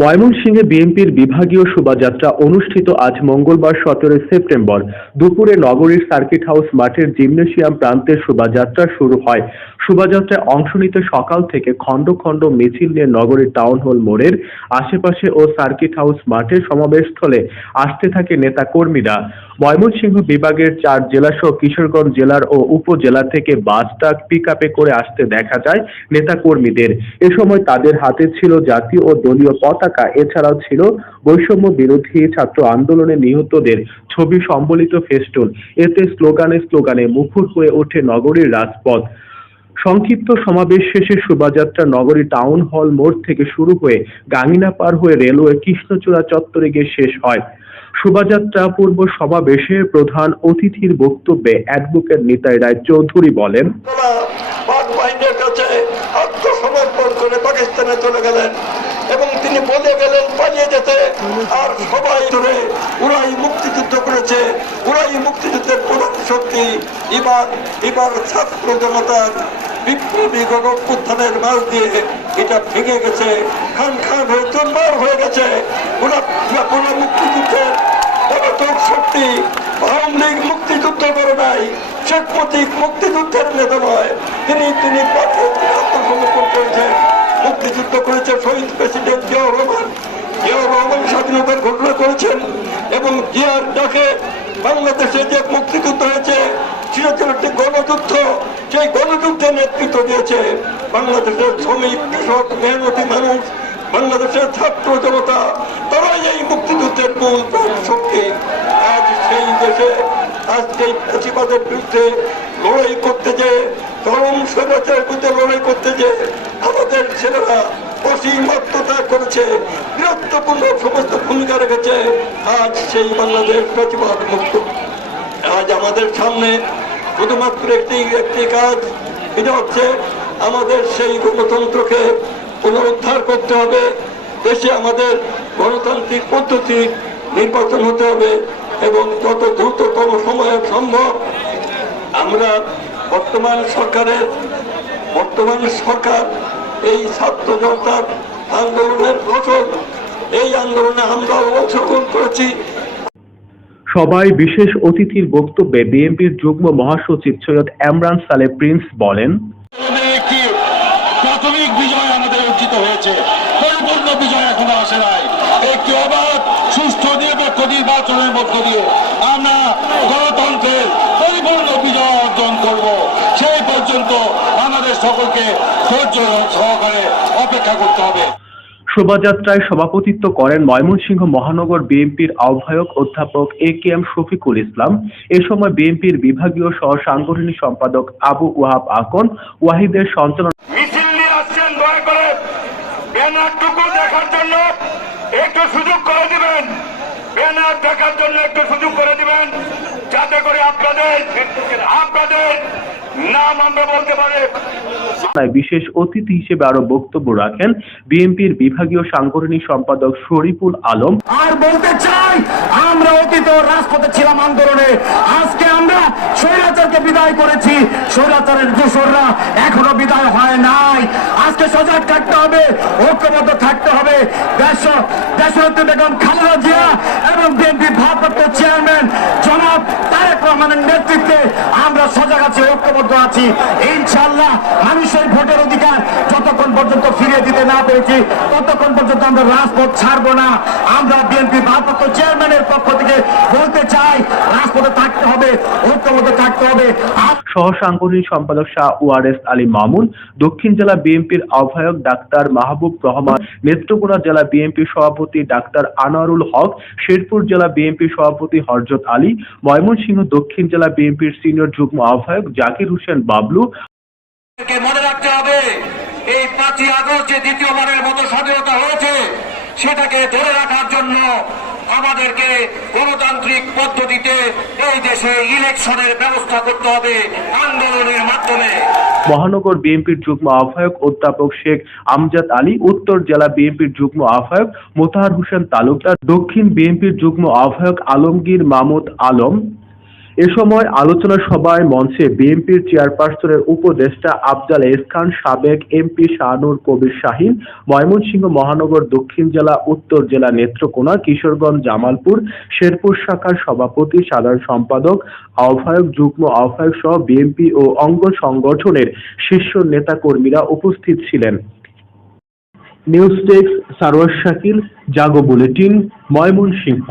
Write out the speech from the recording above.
ময়মনসিংহে বিএনপির বিভাগীয় শোভাযাত্রা অনুষ্ঠিত আজ মঙ্গলবার সতেরোই সেপ্টেম্বর। দুপুরে নগরীর সার্কিট হাউস মাঠের জিমনেশিয়াম প্রান্তে শোভাযাত্রা শুরু হয়। শোভাযাত্রায় অংশ নিতে সকাল থেকে খণ্ড খণ্ড মিছিল নিয়ে নগরীর টাউন হল মোড়ের আশেপাশে ও সার্কিট হাউস মাঠে সমাবেশস্থলে আসতে থাকে নেতা কর্মীরা ময়মনসিংহ বিভাগের চার জেলাসহ কিশোরগঞ্জ জেলার ও উপজেলা থেকে বাস, ট্রাক পিক করে আসতে দেখা যায় নেতা কর্মীদের এ সময় তাদের হাতে ছিল জাতীয় ও দলীয় পতাকা এছাড়াও ছিল বৈষম্য বিরোধী ছাত্র আন্দোলনে নিহতদের ছবি সম্বলিত ফেস্টুন। এতে স্লোগানে স্লোগানে মুখর হয়ে ওঠে নগরীর রাজপথ। সংক্ষিপ্ত সমাবেশ শেষে শোভাযাত্রা নগরী টাউন হল মোড় থেকে শুরু হয়ে গাঙ্গিনা পার হয়ে রেলওয়ে কৃষ্ণচূড়া চত্বরে গিয়ে শেষ হয়। শোভাযাত্রা পূর্ব সমাবেশে প্রধান অতিথির বক্তব্যে অ্যাডভোকেট নিতাই রায় চৌধুরী বলেন আত্মসমর্পণ করে পাকিস্তানে চলে গেলেন। বলে গেলেন পালিয়ে যেতে। আর সবাই ধরে ওরাই মুক্তিযুদ্ধ করেছে। ওরাই মুক্তিযুদ্ধের প্রধান শক্তি এবার এবার ছাত্র জনতার বিপ্লবী গণপুত্থানের মাঝ দিয়ে এটা ভেঙে গেছে। খান খান হয়ে চুরমার হয়ে গেছে। ওরা ওরা মুক্তিযুদ্ধের পলাতক শক্তি। আওয়ামী লীগ মুক্তিযুদ্ধ করে নাই। শেখ মুক্তিযুদ্ধের নেতা নয় তিনি তিনি পথে আত্মসমর্পণ করেছেন। মুক্তিযুদ্ধ করেছে শহীদ প্রেসিডেন্ট জিয়াউর রহমান জিয়াউর রহমান স্বাধীনতার ঘোষণা করেছেন এবং জিয়ার ডাকে বাংলাদেশে যে মুক্তিযুদ্ধ হয়েছে সেটা ছিল একটি গণযুদ্ধ, সেই গণযুদ্ধের নেতৃত্ব দিয়েছে বাংলাদেশের শ্রমিক, কৃষক মেহনতি মানুষ, বাংলাদেশের ছাত্র জনতা। তারাই এই মুক্তিযুদ্ধের মূল প্রাণ শক্তি আজ সেই দেশে আজকে ফাঁসিবাদের বিরুদ্ধে লড়াই করতে যে চরম স্বৈরাচারের বিরুদ্ধে লড়াই করতে যে, আমাদের ছেলেরা অসীম করেছে বীরত্বপূর্ণ সমস্ত ভূমিকা রেখেছে। আজ সেই বাংলাদেশ প্রতিবাদ মুক্ত। আজ আমাদের সামনে শুধুমাত্র একটি একটি কাজ, এটা হচ্ছে আমাদের সেই গণতন্ত্রকে পুনরুদ্ধার করতে হবে। দেশে আমাদের গণতান্ত্রিক পদ্ধতি নির্বাচন হতে হবে এবং যত দ্রুততম সময়ে সম্ভব আমরা বর্তমান সরকারের, বর্তমান সরকার এই ছাত্র জনতার আন্দোলনের ফসল এই আন্দোলনে আমরা অংশগ্রহণ করেছি। সবাই বিশেষ অতিথির বক্তব্যে বিএনপির যুগ্ম মহাসচিব সৈয়দ এমরান সালে প্রিন্স বলেন একটি প্রাথমিক বিজয় আমাদের অর্জিত হয়েছে। পরিপূর্ণ বিজয় এখনও আসে নাই। একটি অবাধ সুষ্ঠু নিরপেক্ষ নির্বাচনের মধ্য দিয়ে আমরা গণতন্ত্রের পরিপূর্ণ বিজয় অর্জন করব। সেই পর্যন্ত সকলকে ধৈর্য সহকারে অপেক্ষা করতে হবে। শোভাযাত্রায় সভাপতিত্ব করেন ময়মনসিংহ মহানগর বিএনপির আহ্বায়ক অধ্যাপক এ কে এম শফিকুল ইসলাম। এ সময় বিএনপির বিভাগীয় সহ সাংগঠনিক সম্পাদক আবু ওয়াহাব আকন ওয়াহিদের সঞ্চালন মিছিল নিয়ে আসছেন দয়া করে ব্যানারটুকু দেখার জন্য একটু সুযোগ করে দিবেন। ব্যানার দেখার জন্য একটু সুযোগ করে দিবেন। যাতে করে আপনাদের আপনাদের নাম আমরা বলতে পারি। বিশেষ অতিথি হিসেবে আরও বক্তব্য রাখেন বিএনপির বিভাগীয় সাংগঠনিক সম্পাদক শরীফুল আলম। আর বলতে চাই আমরা অতীত রাজপথে ছিলাম আন্দোলনে। আজকে আমরা স্বৈরাচারকে বিদায় করেছি। স্বৈরাচারের দোসররা এখনও বিদায় হয় নাই। আজকে সজাগ থাকতে হবে ঐক্যবদ্ধ থাকতে হবে। দেশ দেশরত্ন বেগম খালেদা জিয়া এবং বিএনপির ভারপ্রাপ্ত চেয়ারম্যান জনাব তারেক রহমানের নেতৃত্বে আমরা সজাগ আছি ঐক্যবদ্ধ আছি ইনশাল্লাহ মানুষের ভোটের ফিরিয়ে দিতে না পেরেছি ততক্ষণ পর্যন্ত আমরা রাজপথ ছাড়বো না। আমরা বিএনপি ভারপ্রাপ্ত চেয়ারম্যানের পক্ষ থেকে বলতে চাই রাজপথে থাকতে হবে ঐক্যবদ্ধ থাকতে হবে। আর সহ সাংগঠনিক সম্পাদক শাহ ওয়ারেস আলী মামুন দক্ষিণ জেলা বিএনপির আহ্বায়ক ডাক্তার মাহবুব রহমান নেত্রকোনা জেলা বিএনপির সভাপতি ডাক্তার আনোয়ারুল হক শেরপুর জেলা বিএনপির সভাপতি হরজত আলী ময়মনসিংহ দক্ষিণ জেলা বিএনপির সিনিয়র যুগ্ম আহ্বায়ক জাকির হোসেন বাবলু। কে মনে রাখতে হবে। পাঁচই আগস্ট যে দ্বিতীয়বারের মতো স্বাধীনতা হয়েছে, সেটাকে ধরে রাখার জন্য আমাদেরকে গণতান্ত্রিক পদ্ধতিতে এই দেশে ইলেকশনের ব্যবস্থা করতে হবে আন্দোলনের মাধ্যমে। মহানগর বিএনপির যুগ্ম আহ্বায়ক অধ্যাপক শেখ আমজাদ আলী, উত্তর জেলা বিএনপির যুগ্ম আহ্বায়ক মোতাহার হোসেন তালুকদার, দক্ষিণ বিএনপির যুগ্ম আহ্বায়ক আলমগীর মাহমুদ আলম এ সময় আলোচনা সভায় মঞ্চে বিএনপির চেয়ারপারসনের উপদেষ্টা আফজাল এস খান সাবেক এমপি শাহনুর কবির শাহিন, ময়মনসিংহ মহানগর দক্ষিণ জেলা, উত্তর জেলা নেত্রকোনা, কিশোরগঞ্জ, জামালপুর, শেরপুর শাখার সভাপতি, সাধারণ সম্পাদক, আহ্বায়ক, যুগ্ম আহ্বায়ক সহ বিএনপি ও অঙ্গ সংগঠনের শীর্ষ নেতাকর্মীরা উপস্থিত ছিলেন। News desk, Sarwar Shakil, Jago bulletin, Mymensingh.